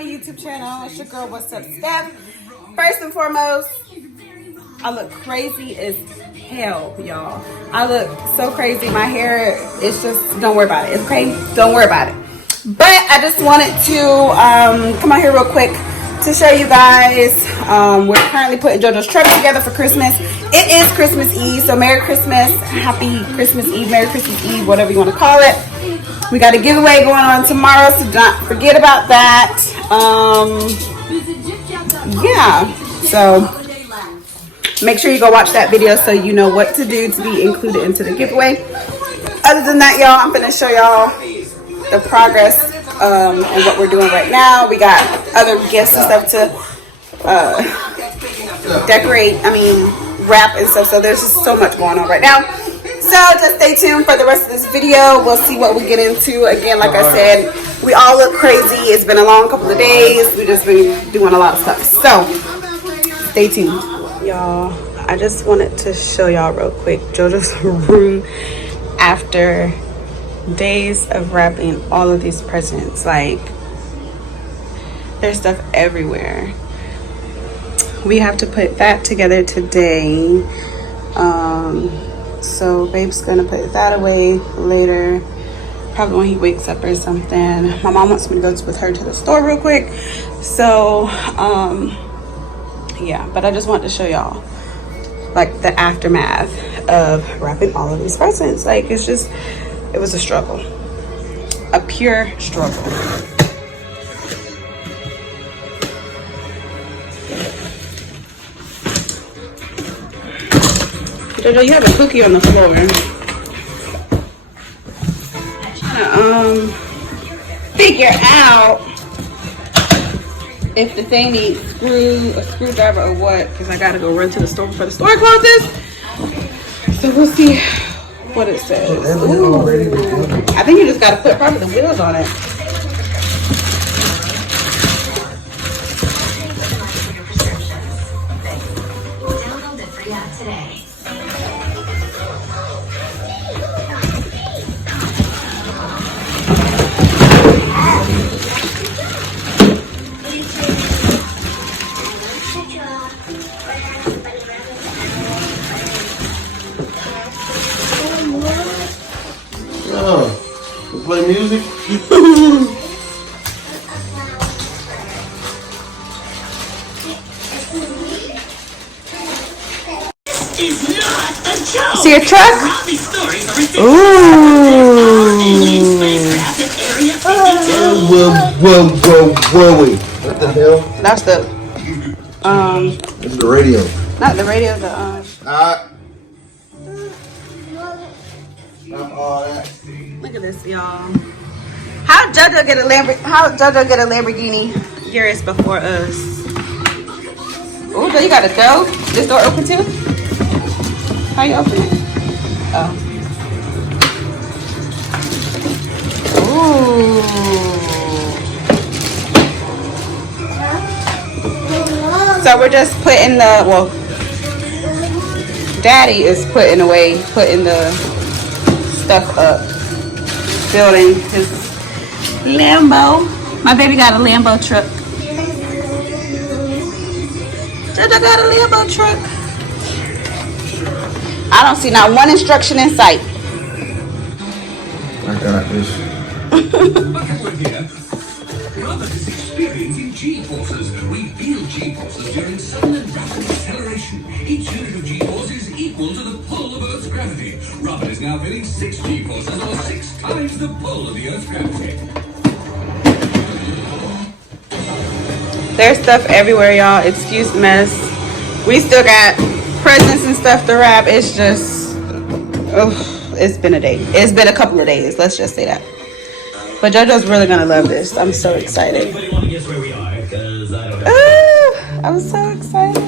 my YouTube channel. It's your girl, What's Up, Steph. First and foremost, I look crazy as hell, y'all. I look so crazy. My hair is just, don't worry about it, okay? Don't worry about it. But I just wanted to come out here real quick to show you guys. We're currently putting JoJo's truck together for Christmas. It is Christmas Eve, so Merry Christmas, Happy Christmas Eve, Merry Christmas Eve, whatever you want to call it. We got a giveaway going on tomorrow, so don't forget about that. Yeah, so make sure you go watch that video so you know what to do to be included into the giveaway. Other than that, y'all, I'm gonna show y'all the progress and what we're doing right now. We got other gifts and stuff to decorate, wrap and stuff, so there's just so much going on right now. So just stay tuned for the rest of this video. We'll see what we get into. Again, like I said, we all look crazy. It's been a long couple of days. We've just been doing a lot of stuff, so stay tuned. Y'all, I just wanted to show y'all real quick JoJo's room after days of wrapping all of these presents. Like, there's stuff everywhere. We have to put that together today. So babe's gonna put that away later, probably when he wakes up or something. My mom wants me to go with her to the store real quick, so yeah, but I just wanted to show y'all like the aftermath of wrapping all of these presents. Like, it was a struggle, a pure struggle. JoJo, you have a cookie on the floor. Figure out if the thing needs a screwdriver or what, because I gotta go run to the store before the store closes. So we'll see what it says. Ooh. I think you just gotta put probably the wheels on it. Play music. See your truck? Ooh. Whoa, wait. What the hell? That's the It's the radio. not the radio, the All that. Look at this, y'all. How JoJo get a Lamborghini Urus before us? Oh, you got a door? This door open too? How you open it? Oh. Ooh. So we're just putting Daddy is putting the stuff up, building his Lambo. My baby got a Lambo truck. JoJo got a Lambo truck. I don't see not one instruction in sight. I got this. Robert is experiencing G-forces. We feel G-forces during sudden and rapid acceleration. Each unit of G-force is equal to the pull of Earth's gravity. Robert is now feeling 6 G-forces, or 6 times the pull of the Earth's gravity. There's stuff everywhere, y'all. Excuse the mess. We still got presents and stuff to wrap. It's just, it's been a day. It's been a couple of days. Let's just say that. But JoJo's really gonna love this. I'm so excited. Anybody want to guess where we are? Because I don't know. I'm so excited.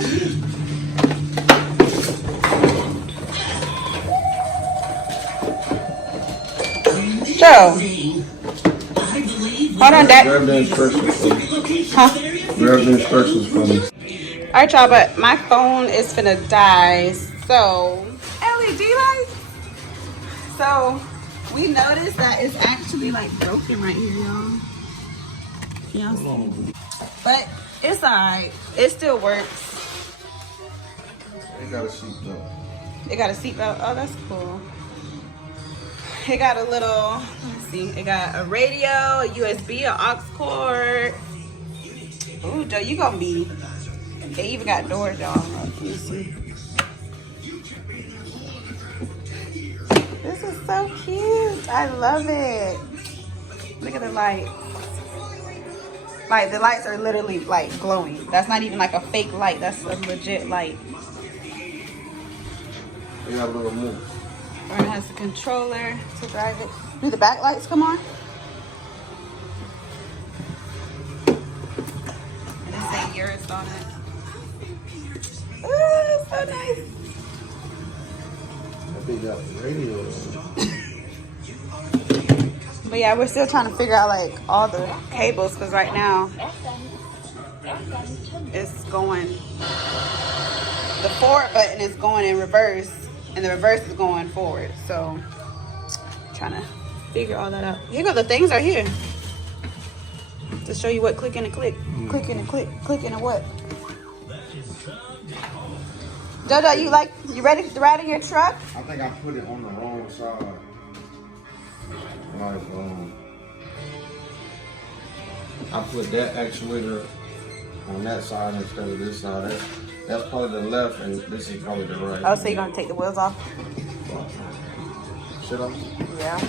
Joe. Hold on, Dad. Grab the instructions for me. Huh? Grab the instructions for me. Alright, y'all, but my phone is finna die. So, LED lights. So, we noticed that it's actually like broken right here, y'all. Y'all see? But it's alright. It still works. They got a seat though. It got a seatbelt. Oh, that's cool. It got a little, let's see. It got a radio, a USB, an aux cord. Ooh, Joe, you gonna be. They even got doors, y'all. Let me see. This is so cute. I love it. Look at the lights. Like, the lights are literally, like, glowing. That's not even, like, a fake light. That's a legit light. They got a little more. Or it has a controller to drive it. Do the back lights come on? And it says Urus on it. Ooh, so nice. They got the radio. But yeah, we're still trying to figure out like all the cables because right now it's going, the forward button is going in reverse and the reverse is going forward. So trying to figure all that out. Here go, the things are here to show you what clicking and click, clicking and click, clicking and what. Jojo, you ready to ride in your truck? I think I put it on the wrong side. Like, I put that actuator on that side instead of this side. That's probably the left, and this is probably the right. Oh, so you're gonna take the wheels off? Should I? Yeah.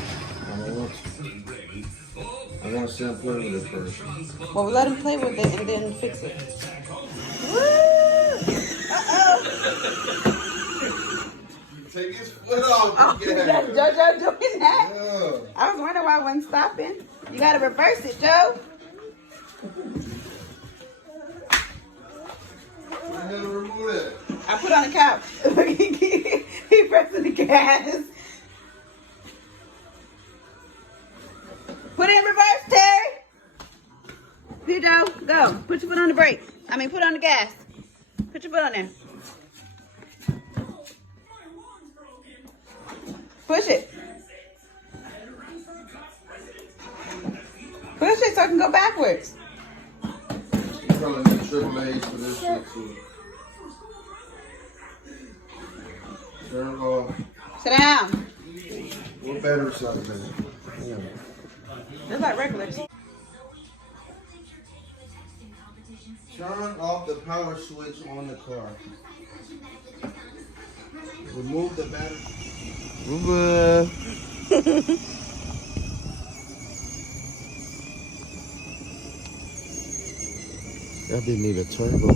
I want to see him play with it first. Well, we let him play with it and then fix it. Woo! Uh-oh. Take his foot off. Oh, that's JoJo doing that? Yeah. I was wondering why I wasn't stopping. You gotta reverse it, Joe. I gotta remove it. I put on the couch. He pressing the gas. Put it in reverse, Terry. Here, Joe. Go. Put your foot on the brake. I mean, put on the gas. Put your foot on there. Push it. Push it so I can go backwards. You probably need triple A's for this shit too. Turn it off. Sit down. What battery side is it? Yeah. It's like regular. Turn off the power switch on the car. Remove the battery. That didn't need a turbo.